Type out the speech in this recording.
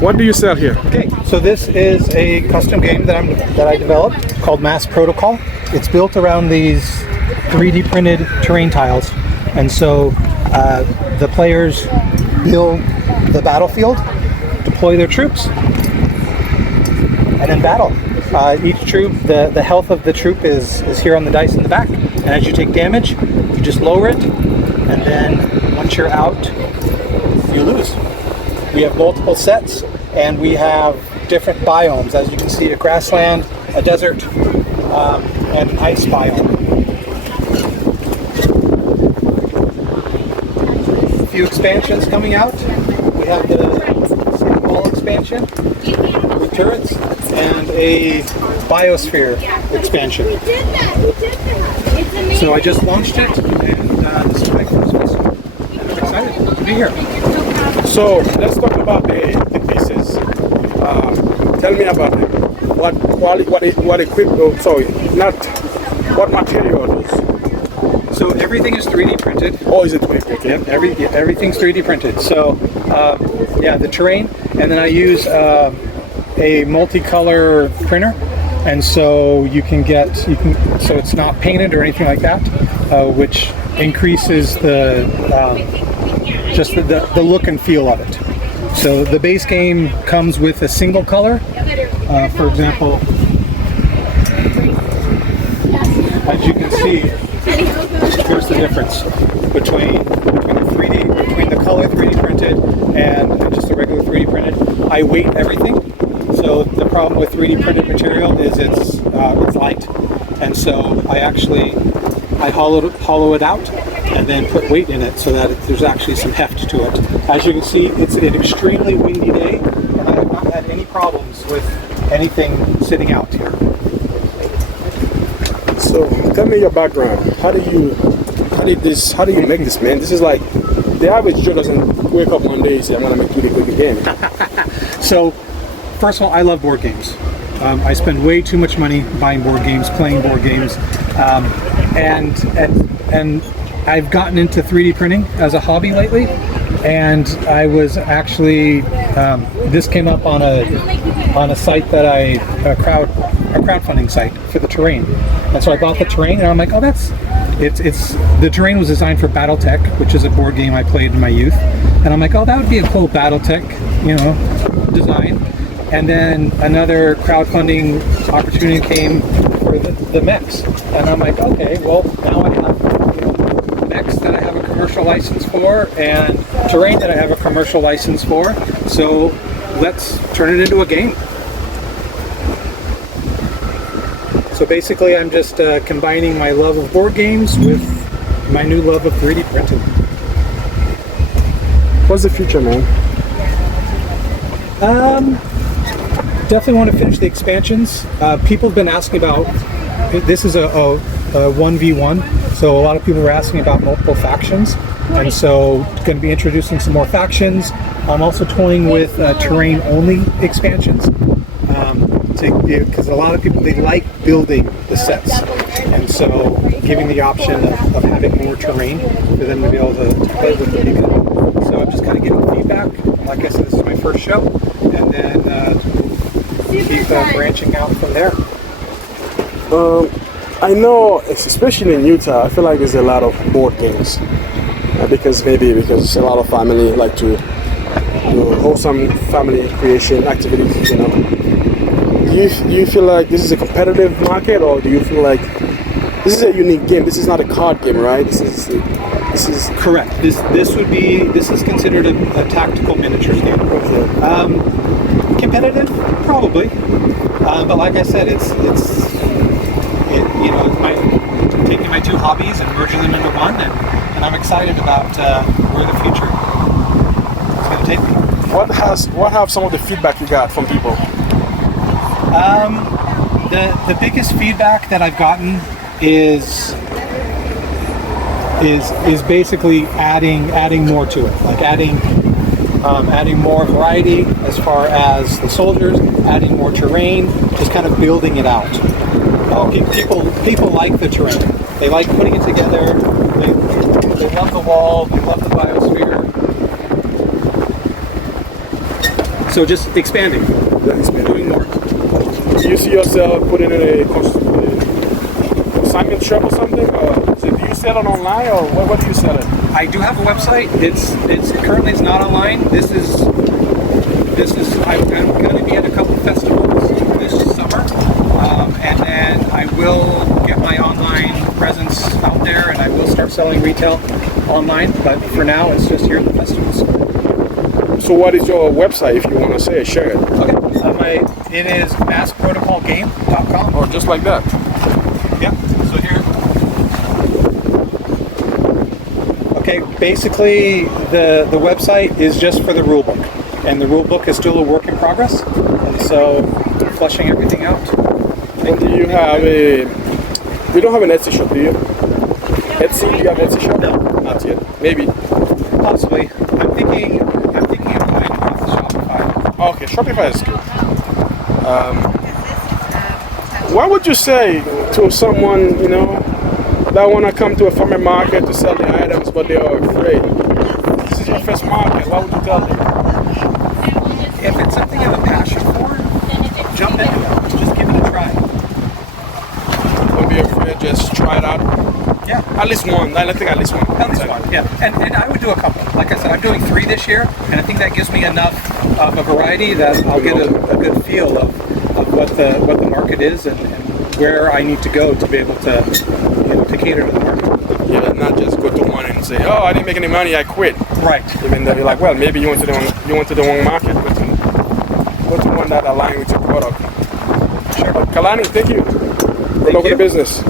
What do you sell here? Okay, so this is a custom game that I developed called Mass Protocol. It's built around these 3D printed terrain tiles, and so the players build the battlefield, deploy their troops, and then battle. Each troop, the health of the troop is here on the dice in the back, and as you take damage, you just lower it, and then once you're out, you lose. We have multiple sets, and we have different biomes. As you can see, a grassland, a desert, and an ice biome. A few expansions coming out. We have the small expansion with turrets and a biosphere expansion. So I just launched it, and this is my Christmas. I'm excited to be here. So let's talk about the pieces. Tell me about them. What equipment? Sorry, not what materials. So everything is 3D printed. Oh, is it 3D printed? Yep, everything's 3D printed. So yeah, the terrain, and then I use a multicolor printer, and so so it's not painted or anything like that, which increases just the look and feel of it. So the base game comes with a single color. For example, as you can see, here's the difference between the color 3D printed and just the regular 3D printed. I weight everything. So the problem with 3D printed material is it's light, and so I hollow it out and then put weight in it so that there's actually some heft to it. As you can see, it's an extremely windy day, and I have not had any problems with anything sitting out here. So tell me your background. How do you make this, man? This is like the average Joe doesn't wake up one day and say, I'm gonna make really good game. So first of all, I love board games. I spend way too much money buying board games, playing board games, and I've gotten into 3D printing as a hobby lately. And I was actually this came up on a site that a crowdfunding site for the terrain, and so I bought the terrain, and I'm like, oh, the terrain was designed for BattleTech, which is a board game I played in my youth, and I'm like, oh, that would be a cool BattleTech, design. And then another crowdfunding opportunity came for the mechs, and I'm like, okay, well, now I have mechs that I have a commercial license for and terrain that I have a commercial license for, so let's turn it into a game. So basically I'm just combining my love of board games with my new love of 3D printing. What's the future, man? Definitely want to finish the expansions. People have been asking about, this is a 1v1, so a lot of people were asking about multiple factions, and so going to be introducing some more factions. I'm also toying with terrain only expansions, because a lot of people, they like building the sets, and so giving the option of having more terrain for them to be able to play with the game. So I'm just kind of getting feedback. Like I said, this is my first show, and then keep branching out from there. I know, especially in Utah, I feel like there's a lot of board games because a lot of family like to do wholesome family creation activities. Do you feel like this is a competitive market, or do you feel like this is a unique game? This is not a card game, right? This is correct. This is considered a tactical miniatures game. Competitive, probably, but like I said, it's taking my two hobbies and merging them into one, and I'm excited about where the future is going to take me. What have some of the feedback you got from people? The biggest feedback that I've gotten is basically adding more to it, like adding more variety as far as the soldiers, adding more terrain, just kind of building it out. People like the terrain. They like putting it together. They love the wall. They love the biosphere. So just expanding, doing more. Do you see yourself putting in a consignment shop or something? Or do you sell it online, or what do you sell it? I do have a website. It's currently it's not online. This is I'm going to be at a couple festivals this summer, and then I will get my online presence out there, and I will start selling retail online. But for now, it's just here at the festivals. So what is your website, if you want to say it? Share it. Okay. It is massprotocolgame.com. Or just like that. Yeah. So here. Okay. Basically, the website is just for the rule book, and the rule book is still a work in progress. And so, fleshing everything out. And do you have we don't have an Etsy shop, do you? Etsy? Do you have an Etsy shop? No. Not yet. Maybe. Possibly. I'm thinking of going with Shopify. Okay, Shopify is good. What would you say to someone, that want to come to a farmer market to sell their items, but they are afraid? This is your first market. What would you tell them? If it's something you have a passion for, jump into it. Just give it a try. Don't be afraid. Just try it out. Yeah. At least one. I think at least one. At least one. Yeah. And I would do a couple. Like I said, I'm doing 3 this year, and I think that gives me enough of a variety that I'll get a good feel of what the market is and where I need to go to be able to to cater to the market. Yeah, not just go to one and say, "Oh, I didn't make any money, I quit." Right. Even though you're like, well, maybe you went to the wrong market. Go to one that aligns with your product. Sure. Kalina, thank you. Good luck with the business.